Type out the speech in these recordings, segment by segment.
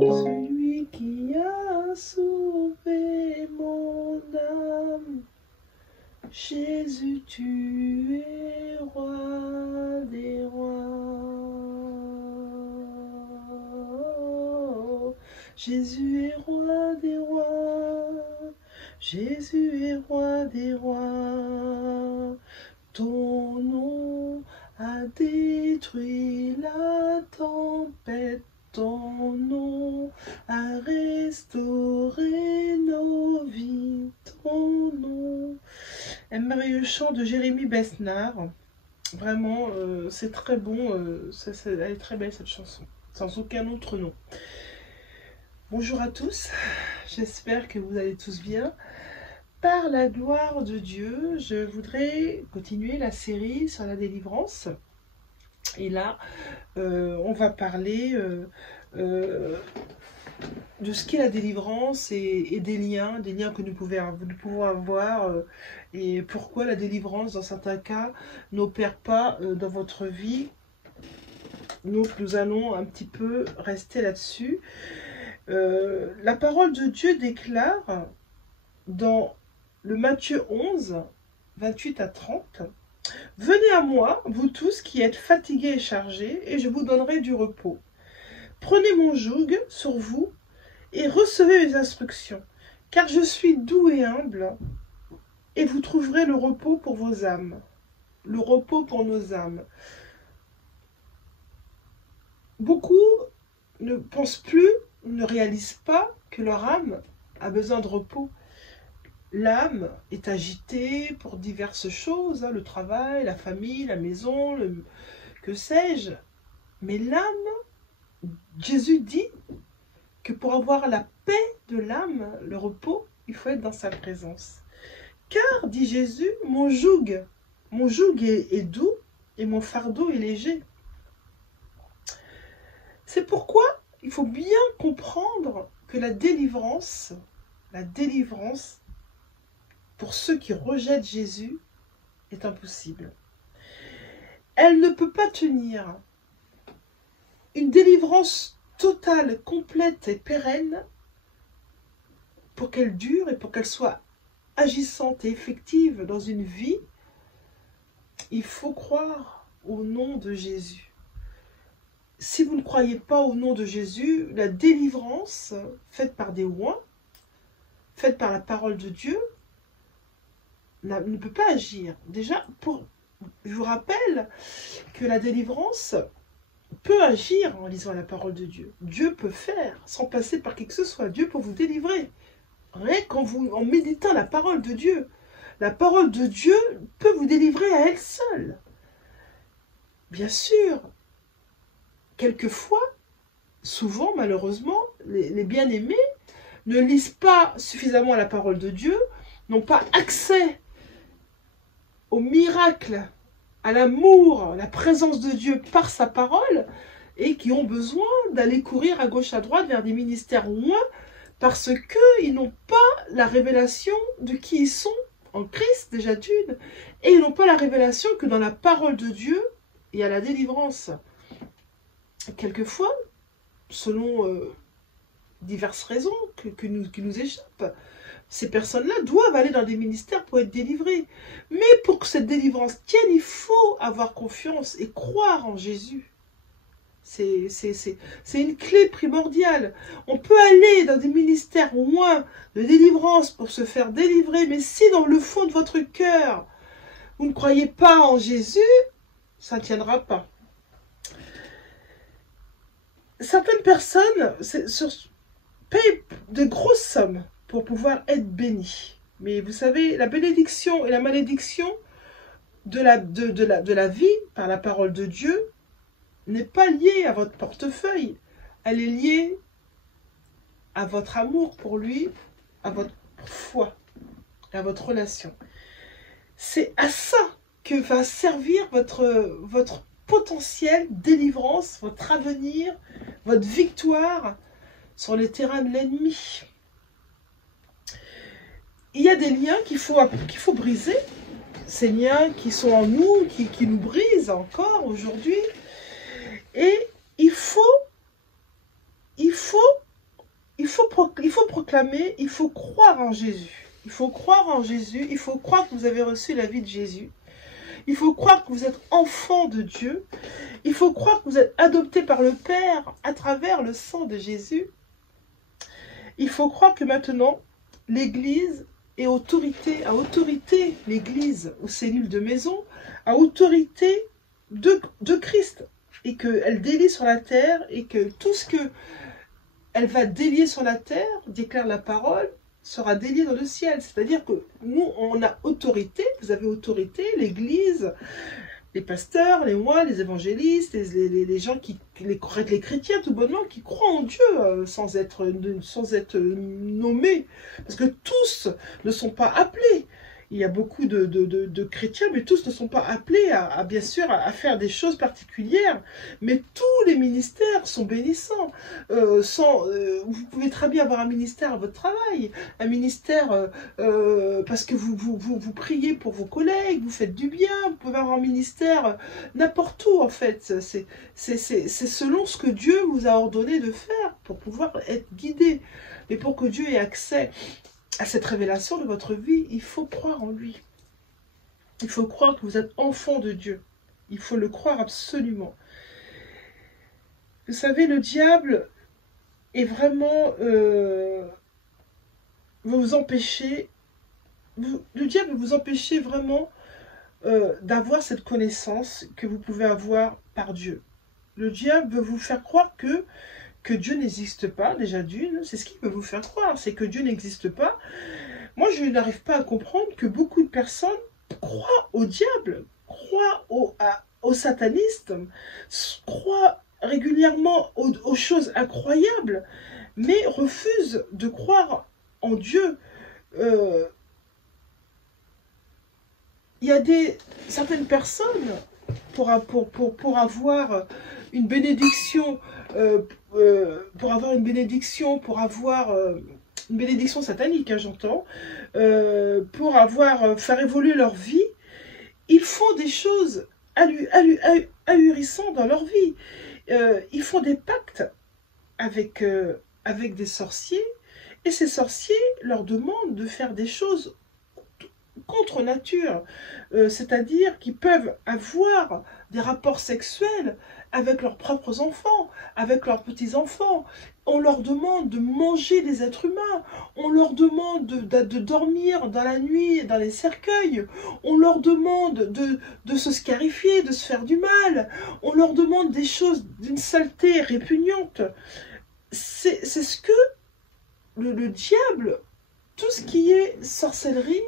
Celui qui a sauvé mon âme. Jésus, tu es roi des rois. Jésus est roi des rois. Jésus est roi des rois. Ton nom a détruit la tempête. Ton nom a restauré nos vies. Ton nom. Un merveilleux chant de Jérémie Besnard. Vraiment, c'est très bon. Elle est très belle cette chanson. Sans aucun autre nom. Bonjour à tous. J'espère que vous allez tous bien. Par la gloire de Dieu, je voudrais continuer la série sur la délivrance. Et là, on va parler de ce qu'est la délivrance et des liens que nous pouvons avoir et pourquoi la délivrance, dans certains cas, n'opère pas dans votre vie. Donc, nous allons un petit peu rester là-dessus. La parole de Dieu déclare dans le Matthieu 11, 28 à 30, « Venez à moi, vous tous qui êtes fatigués et chargés, et je vous donnerai du repos. Prenez mon joug sur vous et recevez mes instructions, car je suis doux et humble, et vous trouverez le repos pour vos âmes. » Le repos pour nos âmes. Beaucoup ne pensent plus, ne réalisent pas que leur âme a besoin de repos. L'âme est agitée pour diverses choses, le travail, la famille, la maison, que sais-je. Mais l'âme, Jésus dit que pour avoir la paix de l'âme, le repos, il faut être dans sa présence. Car, dit Jésus, mon joug est doux et mon fardeau est léger. C'est pourquoi il faut bien comprendre que la délivrance, pour ceux qui rejettent Jésus, est impossible. Elle ne peut pas tenir. Une délivrance totale, complète et pérenne, pour qu'elle dure et pour qu'elle soit agissante et effective dans une vie, il faut croire au nom de Jésus. Si vous ne croyez pas au nom de Jésus, la délivrance faite par des oins, faite par la parole de Dieu, ne peut pas agir. Déjà, je vous rappelle que la délivrance peut agir en lisant la parole de Dieu. Dieu peut faire, sans passer par qui que ce soit. Dieu peut vous délivrer. Rien en méditant la parole de Dieu. La parole de Dieu peut vous délivrer à elle seule. Bien sûr, quelquefois, souvent malheureusement, les bien-aimés ne lisent pas suffisamment la parole de Dieu, n'ont pas accès au miracle, à l'amour, la présence de Dieu par sa parole, et qui ont besoin d'aller courir à gauche à droite vers des ministères loin, parce qu'ils n'ont pas la révélation de qui ils sont en Christ déjà d'une, et ils n'ont pas la révélation que dans la parole de Dieu, il y a la délivrance. Quelquefois, selon diverses raisons qui nous échappent, ces personnes-là doivent aller dans des ministères pour être délivrées. Mais pour que cette délivrance tienne, il faut avoir confiance et croire en Jésus. C'est une clé primordiale. On peut aller dans des ministères loin de délivrance pour se faire délivrer, mais si dans le fond de votre cœur, vous ne croyez pas en Jésus, ça ne tiendra pas. Certaines personnes payent de grosses sommes pour pouvoir être bénies. Mais vous savez, la bénédiction et la malédiction de la vie par la parole de Dieu n'est pas liée à votre portefeuille. Elle est liée à votre amour pour lui, à votre foi, à votre relation. C'est à ça que va servir votre potentielle délivrance, votre avenir, votre victoire sur les terrains de l'ennemi. Il y a des liens qu'il faut briser, ces liens qui sont en nous, qui nous brisent encore aujourd'hui. Et il faut il faut proclamer, il faut croire en Jésus. Il faut croire en Jésus, il faut croire que vous avez reçu la vie de Jésus. Il faut croire que vous êtes enfant de Dieu. Il faut croire que vous êtes adopté par le Père à travers le sang de Jésus. Il faut croire que maintenant, l'Église est autorité, à autorité, l'Église aux cellules de maison, à autorité de Christ. Et qu'elle délie sur la terre et que tout ce qu'elle va délier sur la terre, déclare la parole, sera délié dans le ciel. C'est-à-dire que nous, on a autorité, vous avez autorité, l'Église, les pasteurs, les moines, les évangélistes, les gens les chrétiens tout bonnement, qui croient en Dieu sans être nommés. Parce que tous ne sont pas appelés. Il y a beaucoup de chrétiens, mais tous ne sont pas appelés bien sûr, à faire des choses particulières. Mais tous les ministères sont bénissants. Vous pouvez très bien avoir un ministère à votre travail, un ministère parce que vous priez pour vos collègues, vous faites du bien, vous pouvez avoir un ministère n'importe où en fait. C'est selon ce que Dieu vous a ordonné de faire pour pouvoir être guidé. Mais pour que Dieu ait accès à cette révélation de votre vie, il faut croire en lui. Il faut croire que vous êtes enfant de Dieu. Il faut le croire absolument. Vous savez, le diable est vraiment vous empêcher. Le diable veut vous empêcher vraiment d'avoir cette connaissance que vous pouvez avoir par Dieu. Le diable veut vous faire croire que Dieu n'existe pas, déjà d'une, c'est ce qu'il veut vous faire croire, c'est que Dieu n'existe pas. Moi, je n'arrive pas à comprendre que beaucoup de personnes croient au diable, croient aux satanistes, croient régulièrement aux choses incroyables, mais refusent de croire en Dieu. Il y a certaines personnes, pour avoir une bénédiction, une bénédiction satanique, hein, j'entends, faire évoluer leur vie, ils font des choses ahurissantes dans leur vie. Ils font des pactes avec des sorciers, et ces sorciers leur demandent de faire des choses contre nature, c'est-à-dire qu'ils peuvent avoir des rapports sexuels avec leurs propres enfants, avec leurs petits-enfants. On leur demande de manger des êtres humains, on leur demande de dormir dans la nuit dans les cercueils, on leur demande de se scarifier, de se faire du mal, on leur demande des choses d'une saleté répugnante. C'est ce que le diable, tout ce qui est sorcellerie,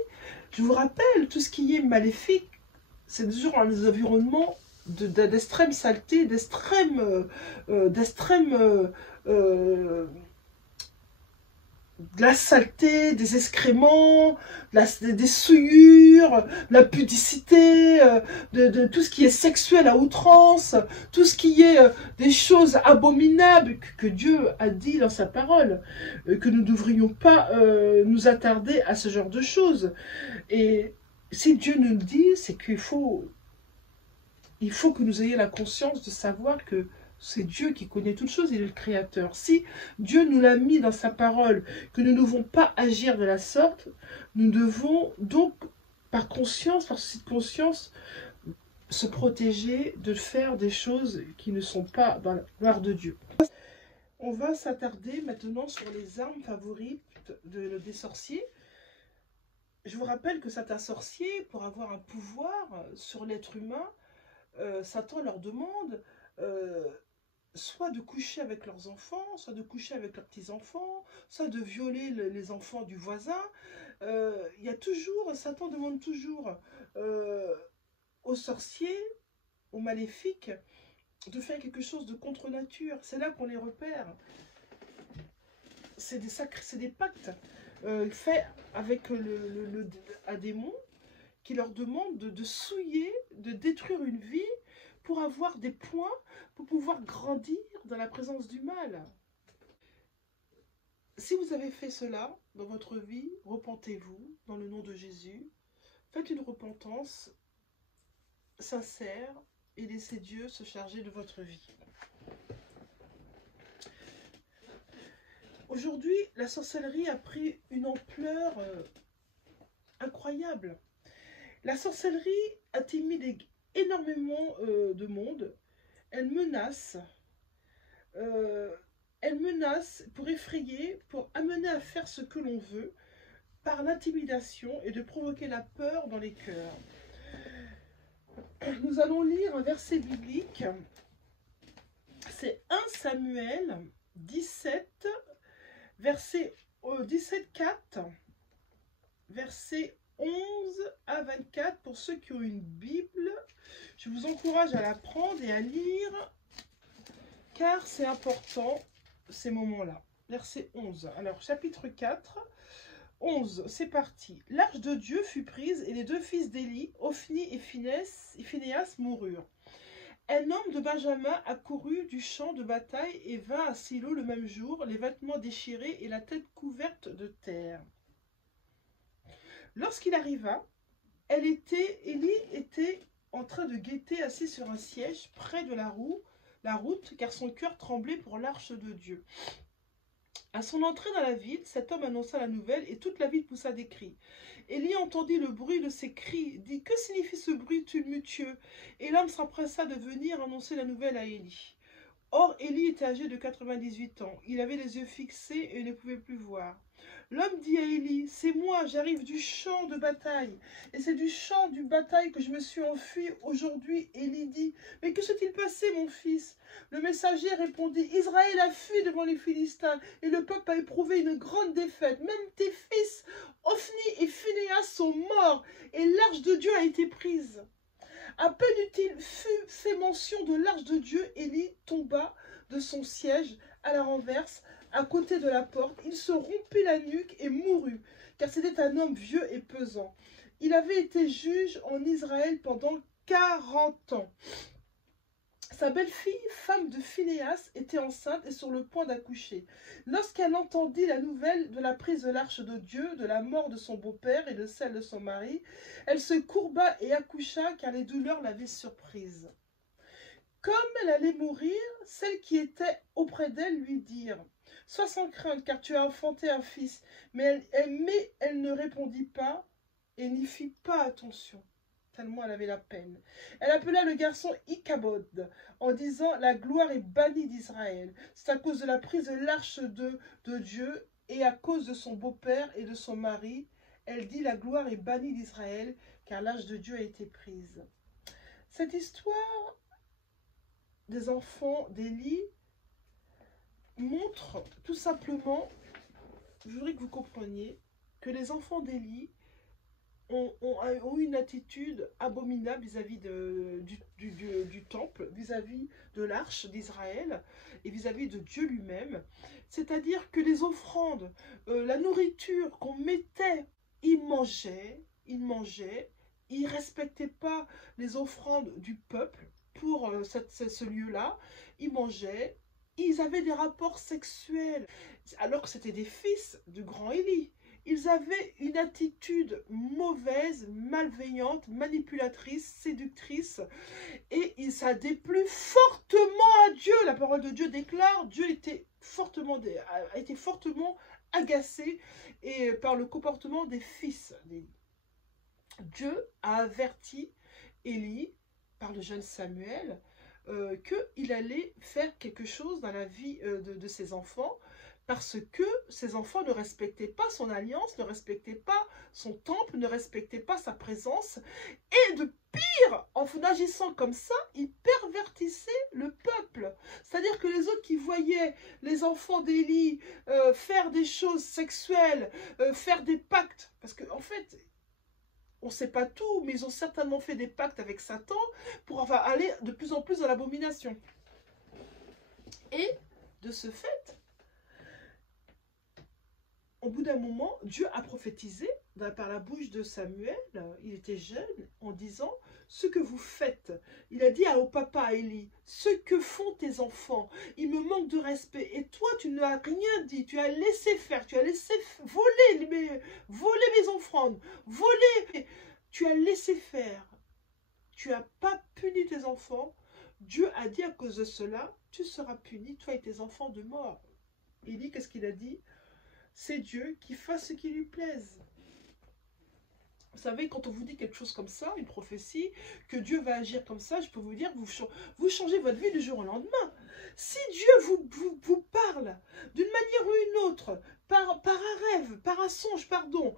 je vous rappelle, tout ce qui est maléfique, c'est toujours dans des environnements d'extrême saleté, de la saleté, des excréments, des souillures, de la pudicité, de tout ce qui est sexuel à outrance, tout ce qui est des choses abominables que Dieu a dit dans sa parole, que nous ne devrions pas nous attarder à ce genre de choses. Et si Dieu nous le dit, c'est qu'il faut que nous ayons la conscience de savoir que c'est Dieu qui connaît toutes choses, il est le Créateur. Si Dieu nous l'a mis dans sa parole, que nous ne devons pas agir de la sorte, nous devons donc, par conscience, par cette conscience, se protéger de faire des choses qui ne sont pas dans la gloire de Dieu. On va s'attarder maintenant sur les armes favorites des sorciers. Je vous rappelle que certains sorciers, pour avoir un pouvoir sur l'être humain, Satan leur demande soit de coucher avec leurs enfants, soit de coucher avec leurs petits-enfants, soit de violer les enfants du voisin. Il y a toujours, Satan demande toujours aux sorciers, aux maléfiques, de faire quelque chose de contre nature. C'est là qu'on les repère. C'est des pactes faits avec un démon qui leur demande de souiller, de détruire une vie pour avoir des points, pour pouvoir grandir dans la présence du mal. Si vous avez fait cela dans votre vie, repentez-vous dans le nom de Jésus. Faites une repentance sincère et laissez Dieu se charger de votre vie. Aujourd'hui, la sorcellerie a pris une ampleur incroyable. La sorcellerie intimide énormément de monde. Elle menace, euh, elle menace pour effrayer, pour amener à faire ce que l'on veut, par l'intimidation et de provoquer la peur dans les cœurs. Nous allons lire un verset biblique. C'est 1 Samuel 17, verset 17-4, verset 11 à 24 pour ceux qui ont une Bible. Je vous encourage à la prendre et à lire, car c'est important ces moments-là. Verset 11. Alors, chapitre 4, 11, c'est parti. L'arche de Dieu fut prise et les deux fils d'Élie, Ophni et Phinehas, moururent. Un homme de Benjamin accourut du champ de bataille et vint à Silo le même jour, les vêtements déchirés et la tête couverte de terre. Lorsqu'il arriva, Élie était en train de guetter assis sur un siège près de la route, car son cœur tremblait pour l'arche de Dieu. À son entrée dans la ville, cet homme annonça la nouvelle et toute la ville poussa des cris. Élie entendit le bruit de ces cris, dit « Que signifie ce bruit tumultueux ?» Et l'homme s'empressa de venir annoncer la nouvelle à Élie. Or, Élie était âgé de 98 ans. Il avait les yeux fixés et ne pouvait plus voir. L'homme dit à Élie, « C'est moi, j'arrive du champ de bataille. Et c'est du champ de bataille que je me suis enfui aujourd'hui. » Élie dit, « Mais que s'est-il passé, mon fils ?» Le messager répondit, « Israël a fui devant les Philistins, et le peuple a éprouvé une grande défaite. Même tes fils, Ophni et Phinehas, sont morts, et l'arche de Dieu a été prise. » À peine eut-il fait mention de l'arche de Dieu, Élie tomba de son siège à la renverse, à côté de la porte. Il se rompit la nuque et mourut, car c'était un homme vieux et pesant. Il avait été juge en Israël pendant 40 ans. Sa belle-fille, femme de Phinehas, était enceinte et sur le point d'accoucher. Lorsqu'elle entendit la nouvelle de la prise de l'arche de Dieu, de la mort de son beau-père et de celle de son mari, elle se courba et accoucha, car les douleurs l'avaient surprise. Comme elle allait mourir, celles qui étaient auprès d'elle lui dirent « Sois sans crainte, car tu as enfanté un fils. » Mais elle ne répondit pas et n'y fit pas attention, tellement elle avait la peine. Elle appela le garçon Ichabod, en disant « La gloire est bannie d'Israël. C'est à cause de la prise de l'arche de Dieu et à cause de son beau-père et de son mari. » Elle dit « La gloire est bannie d'Israël, car l'arche de Dieu a été prise. » Cette histoire des enfants d'Élie montre tout simplement, je voudrais que vous compreniez, que les enfants d'Élie ont une attitude abominable vis-à-vis du temple, vis-à-vis de l'arche d'Israël et vis-à-vis de Dieu lui-même. C'est-à-dire que les offrandes, la nourriture qu'on mettait, ils mangeaient, ils ne respectaient pas les offrandes du peuple pour ce lieu-là, ils mangeaient, ils avaient des rapports sexuels, alors que c'était des fils du grand Élie. Ils avaient une attitude mauvaise, malveillante, manipulatrice, séductrice, et ça déplut fortement à Dieu. La parole de Dieu déclare, Dieu a été fortement agacé par le comportement des fils d'Élie. Dieu a averti Élie, par le jeune Samuel, qu'il allait faire quelque chose dans la vie de ses enfants, parce que ses enfants ne respectaient pas son alliance, ne respectaient pas son temple, ne respectaient pas sa présence, et de pire, en agissant comme ça, il pervertissait le peuple. C'est-à-dire que les autres qui voyaient les enfants d'Élie faire des choses sexuelles, faire des pactes, parce qu'en fait, on ne sait pas tout, mais ils ont certainement fait des pactes avec Satan pour aller de plus en plus dans l'abomination. Et de ce fait, au bout d'un moment, Dieu a prophétisé par la bouche de Samuel, il était jeune, en disant « Ce que vous faites », il a dit au papa Élie, « Ce que font tes enfants, ils me manquent de respect. Et toi, tu n'as rien dit, tu as laissé faire, tu as laissé voler mes offrandes, voler, tu as laissé faire. Tu n'as pas puni tes enfants. Dieu a dit à cause de cela, tu seras puni, toi et tes enfants, de mort. » Élie, qu'est-ce qu'il a dit? C'est Dieu qui fasse ce qui lui plaise. Vous savez, quand on vous dit quelque chose comme ça, une prophétie, que Dieu va agir comme ça, je peux vous dire que vous changez votre vie du jour au lendemain. Si Dieu vous parle d'une manière ou une autre, par un rêve, par un songe, pardon,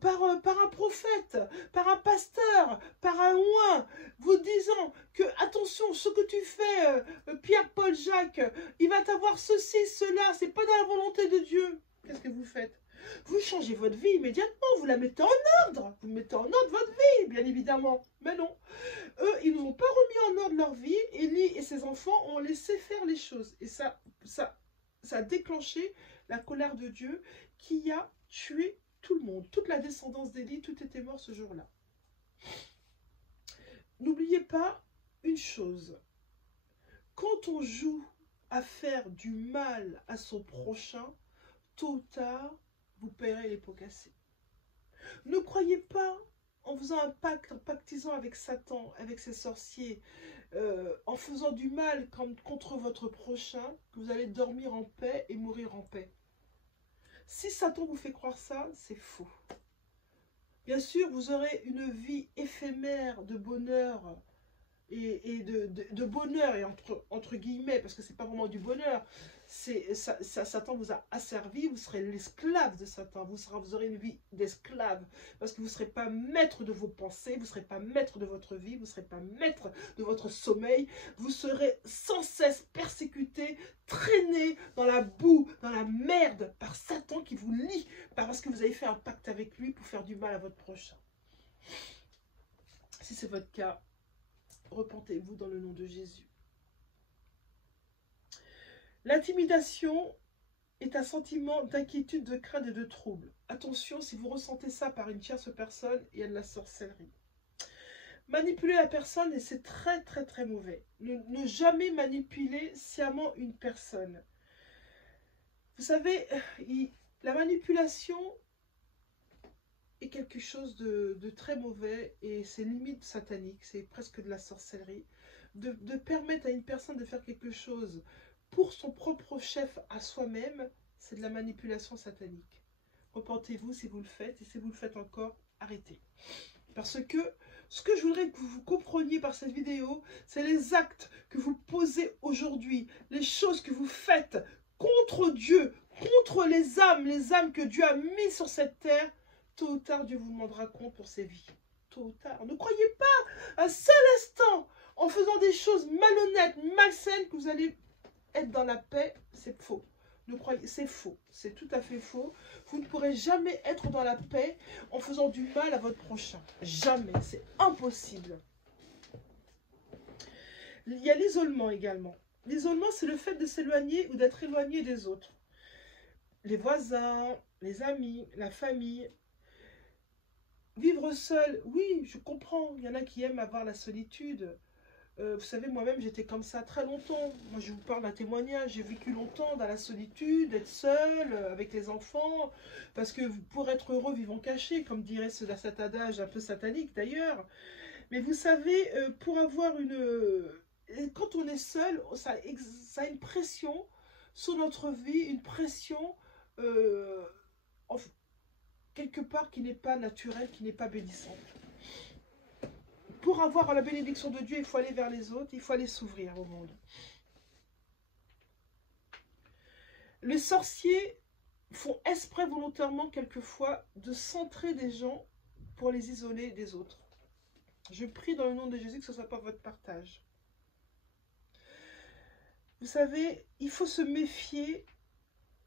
par un prophète, par un pasteur, par un oint, vous disant que, attention, ce que tu fais, Pierre, Paul, Jacques, il va t'avoir ceci, cela, c'est pas dans la volonté de Dieu. Qu'est-ce que vous faites? Vous changez votre vie immédiatement, vous la mettez en ordre. Vous mettez en ordre votre vie, bien évidemment. Mais non. Eux, ils n'ont pas remis en ordre leur vie. Élie et ses enfants ont laissé faire les choses. Et ça a déclenché la colère de Dieu qui a tué tout le monde. Toute la descendance d'Élie, tout était mort ce jour-là. N'oubliez pas une chose. Quand on joue à faire du mal à son prochain, tôt ou tard, vous paierez les pots cassés. Ne croyez pas, en faisant un pacte, en pactisant avec Satan, avec ses sorciers, en faisant du mal contre votre prochain, que vous allez dormir en paix et mourir en paix. Si Satan vous fait croire ça, c'est faux. Bien sûr, vous aurez une vie éphémère de bonheur, et de bonheur, et entre guillemets, parce que c'est pas vraiment du bonheur, Satan vous a asservi, vous serez l'esclave de Satan, vous aurez une vie d'esclave, parce que vous ne serez pas maître de vos pensées, vous ne serez pas maître de votre vie, vous ne serez pas maître de votre sommeil, vous serez sans cesse persécuté, traîné dans la boue, dans la merde, par Satan qui vous lie, parce que vous avez fait un pacte avec lui pour faire du mal à votre prochain. Si c'est votre cas, repentez-vous dans le nom de Jésus. L'intimidation est un sentiment d'inquiétude, de crainte et de trouble. Attention, si vous ressentez ça par une tierce personne, il y a de la sorcellerie. Manipuler la personne, et c'est très très très mauvais. Ne jamais manipuler sciemment une personne. Vous savez, la manipulation est quelque chose de très mauvais et c'est limite satanique, c'est presque de la sorcellerie. De permettre à une personne de faire quelque chose pour son propre chef à soi-même, c'est de la manipulation satanique. Repentez-vous si vous le faites, et si vous le faites encore, arrêtez. Parce que ce que je voudrais que vous compreniez par cette vidéo, c'est les actes que vous posez aujourd'hui, les choses que vous faites contre Dieu, contre les âmes que Dieu a mis sur cette terre. Tôt ou tard, Dieu vous demandera compte pour ces vies. Tôt ou tard. Ne croyez pas un seul instant en faisant des choses malhonnêtes, malsaines, que vous allez être dans la paix. C'est faux. Ne croyez, c'est faux. C'est tout à fait faux. Vous ne pourrez jamais être dans la paix en faisant du mal à votre prochain. Jamais. C'est impossible. Il y a l'isolement également. L'isolement, c'est le fait de s'éloigner ou d'être éloigné des autres. Les voisins, les amis, la famille. Vivre seul, oui, je comprends. Il y en a qui aiment avoir la solitude. Vous savez, moi-même, j'étais comme ça très longtemps. Moi, je vous parle d'un témoignage. J'ai vécu longtemps dans la solitude, être seule, avec les enfants. Parce que pour être heureux, vivons cachés, comme dirait cet adage un peu satanique d'ailleurs. Mais vous savez, pour avoir quand on est seul, ça a une pression sur notre vie, une pression quelque part qui n'est pas naturelle, qui n'est pas bénissante. Pour avoir la bénédiction de Dieu, il faut aller vers les autres, il faut aller s'ouvrir au monde. Les sorciers font exprès volontairement quelquefois de centrer des gens pour les isoler des autres. Je prie dans le nom de Jésus que ce ne soit pas votre partage. Vous savez, il faut se méfier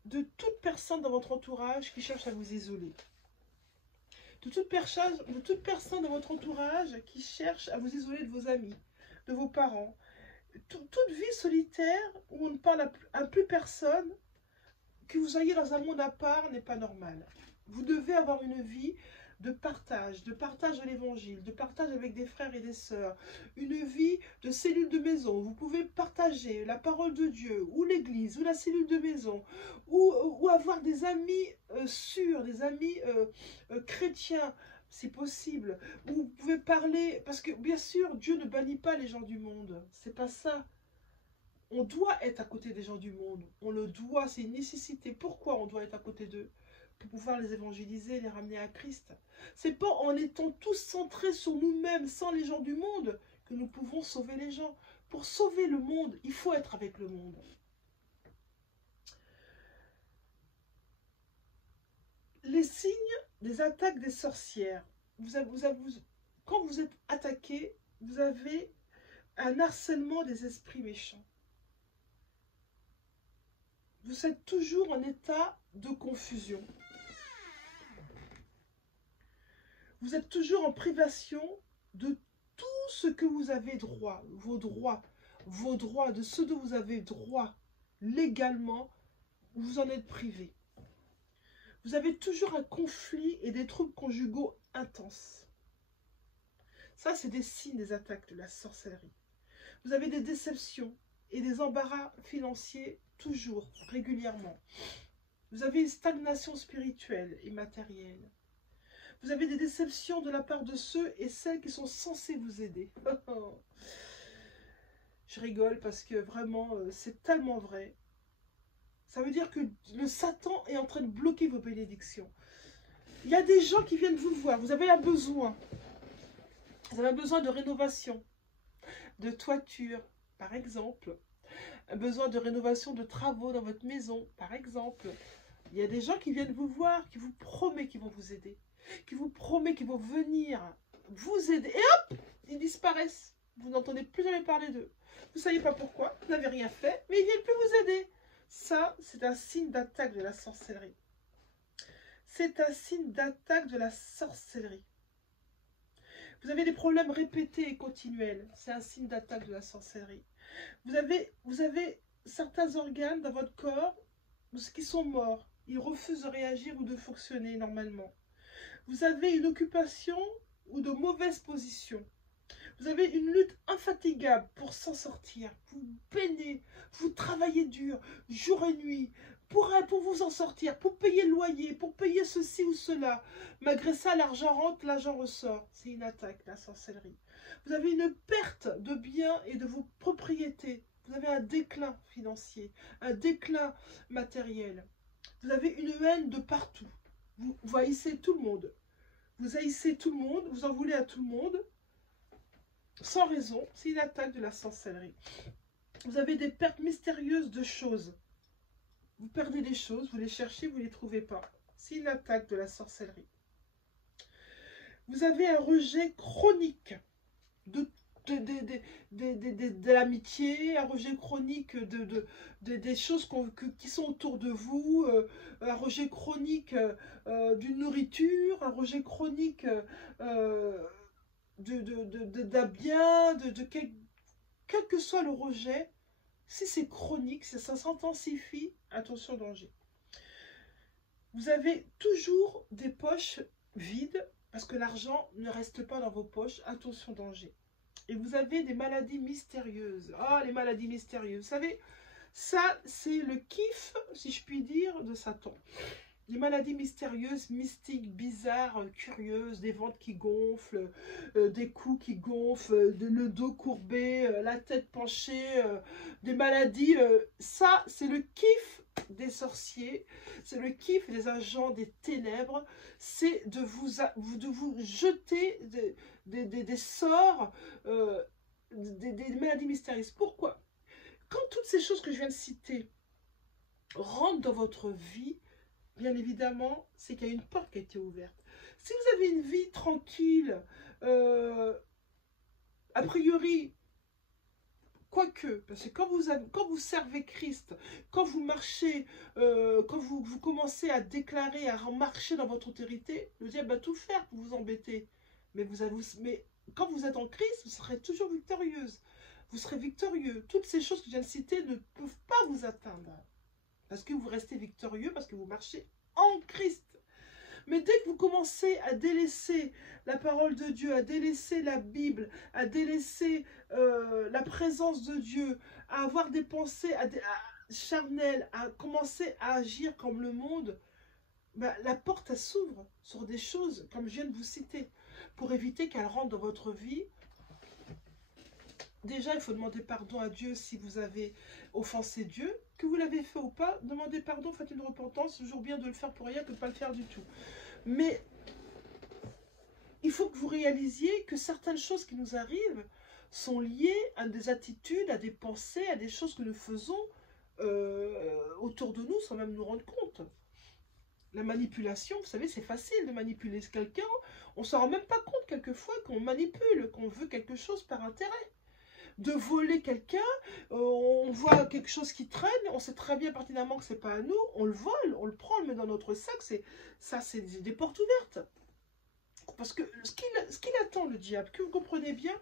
de toute personne dans votre entourage qui cherche à vous isoler. De toute personne dans votre entourage qui cherche à vous isoler de vos amis, de vos parents. Toute vie solitaire où on ne parle à plus personne, que vous soyez dans un monde à part, n'est pas normal. Vous devez avoir une vie de partage de l'évangile, de partage avec des frères et des sœurs, une vie de cellule de maison. Vous pouvez partager la parole de Dieu, ou l'église, ou la cellule de maison, ou avoir des amis sûrs, des amis chrétiens, si possible, où vous pouvez parler, parce que bien sûr, Dieu ne bannit pas les gens du monde, c'est pas ça. On doit être à côté des gens du monde. On le doit, c'est une nécessité. Pourquoi on doit être à côté d'eux? Pour pouvoir les évangéliser, les ramener à Christ. C'est pas en étant tous centrés sur nous-mêmes, sans les gens du monde, que nous pouvons sauver les gens. Pour sauver le monde, il faut être avec le monde. Les signes des attaques des sorcières. Quand vous êtes attaqué, vous avez un harcèlement des esprits méchants. Vous êtes toujours en état de confusion. Vous êtes toujours en privation de tout ce que vous avez droit, vos droits, de ce dont vous avez droit légalement, vous en êtes privé. Vous avez toujours un conflit et des troubles conjugaux intenses. Ça, c'est des signes des attaques de la sorcellerie. Vous avez des déceptions et des embarras financiers toujours, régulièrement. Vous avez une stagnation spirituelle et matérielle. Vous avez des déceptions de la part de ceux et celles qui sont censés vous aider. Je rigole parce que vraiment, c'est tellement vrai. Ça veut dire que le Satan est en train de bloquer vos bénédictions. Il y a des gens qui viennent vous voir. Vous avez un besoin. Vous avez un besoin de rénovation, de toiture, par exemple. Un besoin de rénovation de travaux dans votre maison, par exemple. Il y a des gens qui viennent vous voir, qui vous promettent qu'ils vont vous aider, qui vous promettent qu'ils vont venir vous aider. Et hop, ils disparaissent. Vous n'entendez plus jamais parler d'eux. Vous ne savez pas pourquoi, vous n'avez rien fait, mais ils ne viennent plus vous aider. Ça, c'est un signe d'attaque de la sorcellerie. C'est un signe d'attaque de la sorcellerie. Vous avez des problèmes répétés et continuels. C'est un signe d'attaque de la sorcellerie. Vous avez certains organes dans votre corps qui sont morts. Ils refusent de réagir ou de fonctionner normalement. Vous avez une occupation ou de mauvaise position. Vous avez une lutte infatigable pour s'en sortir. Vous peinez, vous travaillez dur, jour et nuit, pour vous en sortir, pour payer le loyer, pour payer ceci ou cela. Malgré ça, l'argent rentre, l'argent ressort. C'est une attaque, la sorcellerie. Vous avez une perte de biens et de vos propriétés. Vous avez un déclin financier, un déclin matériel. Vous avez une haine de partout. Vous haïssez tout le monde. Vous haïssez tout le monde, vous en voulez à tout le monde. Sans raison, c'est une attaque de la sorcellerie. Vous avez des pertes mystérieuses de choses. Vous perdez des choses, vous les cherchez, vous ne les trouvez pas. C'est une attaque de la sorcellerie. Vous avez un rejet chronique de l'amitié, un rejet chronique des choses qui sont autour de vous, un rejet chronique d'une nourriture, un rejet chronique d'un bien, quel que soit le rejet. Si c'est chronique, si ça s'intensifie, attention, danger. Vous avez toujours des poches vides parce que l'argent ne reste pas dans vos poches. Attention, danger. Et vous avez des maladies mystérieuses. Ah, les maladies mystérieuses. Vous savez, ça, c'est le kiff, si je puis dire, de Satan. Des maladies mystérieuses, mystiques, bizarres, curieuses, des ventres qui gonflent, des coups qui gonflent, le dos courbé, la tête penchée, des maladies. Ça, c'est le kiff des sorciers, c'est le kiff des agents des ténèbres, c'est de vous jeter des sorts, des maladies mystérieuses. Pourquoi? Quand toutes ces choses que je viens de citer rentrent dans votre vie, bien évidemment, c'est qu'il y a une porte qui a été ouverte. Si vous avez une vie tranquille, a priori, quoique, parce que quand vous servez Christ, quand vous marchez, quand vous commencez à déclarer, à marcher dans votre autorité, le diable va tout faire pour vous embêter. Mais quand vous êtes en Christ, vous serez toujours victorieuse. Vous serez victorieux. Toutes ces choses que je viens de citer ne peuvent pas vous atteindre. Parce que vous restez victorieux, parce que vous marchez en Christ. Mais dès que vous commencez à délaisser la parole de Dieu, à délaisser la Bible, à délaisser la présence de Dieu, à avoir des pensées charnelles, à commencer à agir comme le monde, ben, la porte s'ouvre sur des choses, comme je viens de vous citer, pour éviter qu'elles rentrent dans votre vie déjà, il faut demander pardon à Dieu si vous avez offensé Dieu. Que vous l'avez fait ou pas, demandez pardon, faites une repentance. C'est toujours bien de le faire pour rien que de ne pas le faire du tout. Mais il faut que vous réalisiez que certaines choses qui nous arrivent sont liées à des attitudes, à des pensées, à des choses que nous faisons autour de nous sans même nous rendre compte. La manipulation, vous savez, c'est facile de manipuler quelqu'un. On ne s'en rend même pas compte quelquefois qu'on manipule, qu'on veut quelque chose par intérêt. De voler quelqu'un, on voit quelque chose qui traîne, on sait très bien pertinemment que c'est pas à nous, on le vole, on le prend, on le met dans notre sac, c'est des portes ouvertes. Parce que ce qu'il attend, le diable, que vous comprenez bien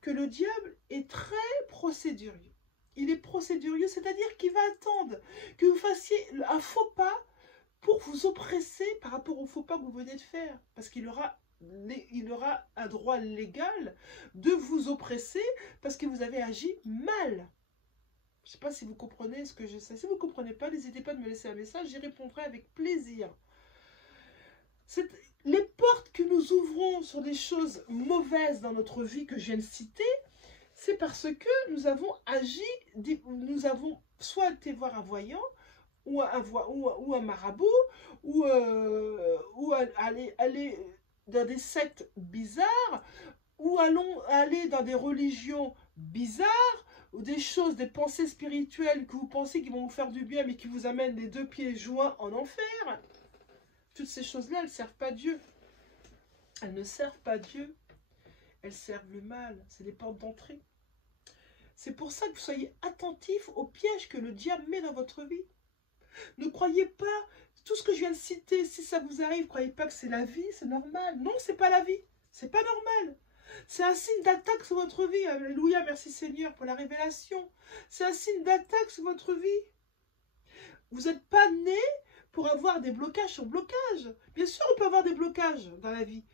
que le diable est très procédurier. Il est procédurier, c'est-à-dire qu'il va attendre que vous fassiez un faux pas pour vous oppresser par rapport au faux pas que vous venez de faire. Parce qu'il aura un droit légal de vous oppresser parce que vous avez agi mal. Je ne sais pas si vous comprenez ce que je sais. Si vous ne comprenez pas, n'hésitez pas à me laisser un message, j'y répondrai avec plaisir. Les portes que nous ouvrons sur des choses mauvaises dans notre vie que je viens de citer, c'est parce que nous avons agi, nous avons soit été voir un voyant, ou un marabout, ou aller dans des sectes bizarres, ou aller dans des religions bizarres, ou des choses, des pensées spirituelles que vous pensez qui vont vous faire du bien, mais qui vous amènent les deux pieds joints en enfer. Toutes ces choses-là, elles ne servent pas Dieu. Elles ne servent pas Dieu. Elles servent le mal. C'est des portes d'entrée. C'est pour ça que vous soyez attentifs aux pièges que le diable met dans votre vie. Ne croyez pas, tout ce que je viens de citer, si ça vous arrive, ne croyez pas que c'est la vie, c'est normal. Non, c'est pas la vie. C'est pas normal. C'est un signe d'attaque sur votre vie. Alléluia, merci Seigneur pour la révélation. C'est un signe d'attaque sur votre vie. Vous n'êtes pas né pour avoir des blocages sur blocages. Bien sûr, on peut avoir des blocages dans la vie.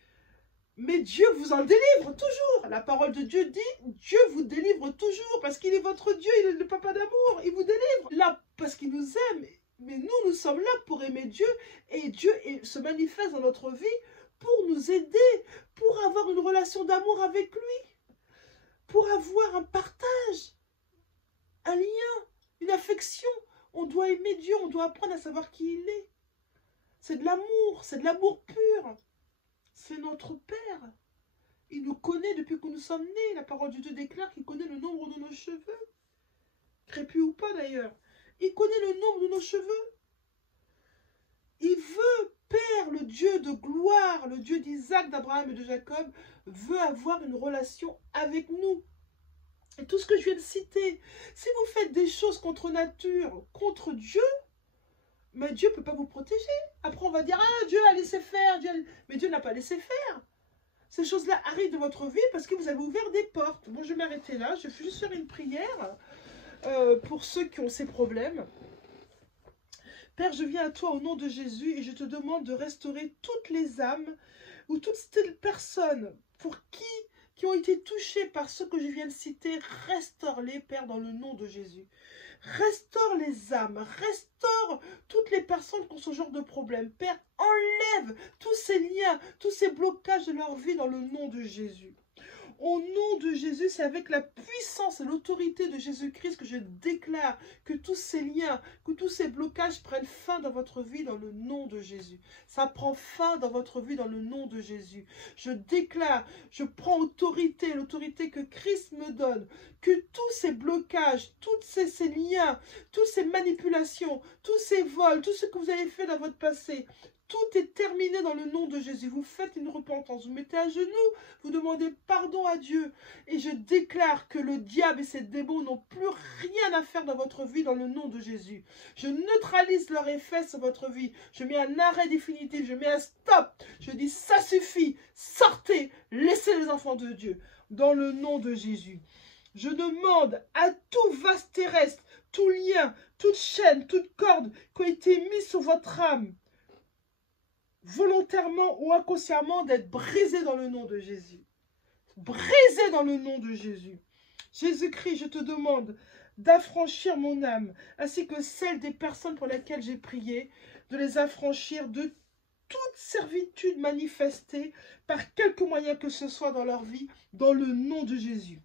Mais Dieu vous en délivre toujours. La parole de Dieu dit, Dieu vous délivre toujours parce qu'il est votre Dieu, il est le papa d'amour. Il vous délivre là parce qu'il nous aime. Mais nous sommes là pour aimer Dieu et Dieu se manifeste dans notre vie pour nous aider, pour avoir une relation d'amour avec lui, pour avoir un partage, un lien, une affection. On doit aimer Dieu, on doit apprendre à savoir qui il est. C'est de l'amour pur. C'est notre Père. Il nous connaît depuis que nous sommes nés. La parole de Dieu déclare qu'il connaît le nombre de nos cheveux. Crépus ou pas d'ailleurs. Il connaît le nombre de nos cheveux. Il veut, Père, le Dieu de gloire, le Dieu d'Isaac, d'Abraham et de Jacob, veut avoir une relation avec nous. Et tout ce que je viens de citer, si vous faites des choses contre nature, contre Dieu, mais Dieu ne peut pas vous protéger. Après, on va dire, ah, Dieu a laissé faire. Mais Dieu n'a pas laissé faire. Ces choses-là arrivent dans votre vie parce que vous avez ouvert des portes. Bon, je vais m'arrêter là. Je vais juste faire une prière pour ceux qui ont ces problèmes. Père, je viens à toi au nom de Jésus et je te demande de restaurer toutes les âmes ou toutes ces personnes pour qui ont été touchées par ce que je viens de citer. Restaure-les, Père, dans le nom de Jésus. Restaure les âmes, restaure toutes les personnes qui ont ce genre de problème. Père, enlève tous ces liens, tous ces blocages de leur vie dans le nom de Jésus. Au nom de Jésus, c'est avec la puissance et l'autorité de Jésus-Christ que je déclare que tous ces liens, que tous ces blocages prennent fin dans votre vie dans le nom de Jésus. Ça prend fin dans votre vie dans le nom de Jésus. Je déclare, je prends autorité, l'autorité que Christ me donne, que tous ces blocages, tous ces liens, toutes ces manipulations, tous ces vols, tout ce que vous avez fait dans votre passé, tout est terminé dans le nom de Jésus. Vous faites une repentance, vous mettez à genoux, vous demandez pardon à Dieu. Et je déclare que le diable et ses démons n'ont plus rien à faire dans votre vie dans le nom de Jésus. Je neutralise leur effet sur votre vie. Je mets un arrêt définitif, je mets un stop. Je dis ça suffit, sortez, laissez les enfants de Dieu dans le nom de Jésus. Je demande à tout vase terrestre, tout lien, toute chaîne, toute corde qui a été mise sur votre âme, volontairement ou inconsciemment, d'être brisé dans le nom de Jésus. Brisé dans le nom de Jésus. Jésus-Christ, je te demande d'affranchir mon âme, ainsi que celle des personnes pour lesquelles j'ai prié, de les affranchir de toute servitude manifestée par quelque moyen que ce soit dans leur vie, dans le nom de Jésus.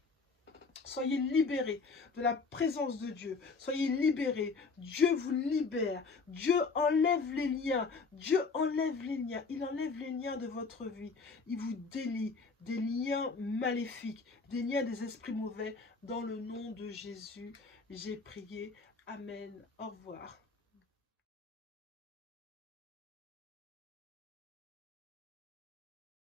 Soyez libérés de la présence de Dieu. Soyez libérés. Dieu vous libère. Dieu enlève les liens. Dieu enlève les liens. Il enlève les liens de votre vie. Il vous délie des liens maléfiques, des liens des esprits mauvais. Dans le nom de Jésus, j'ai prié. Amen. Au revoir.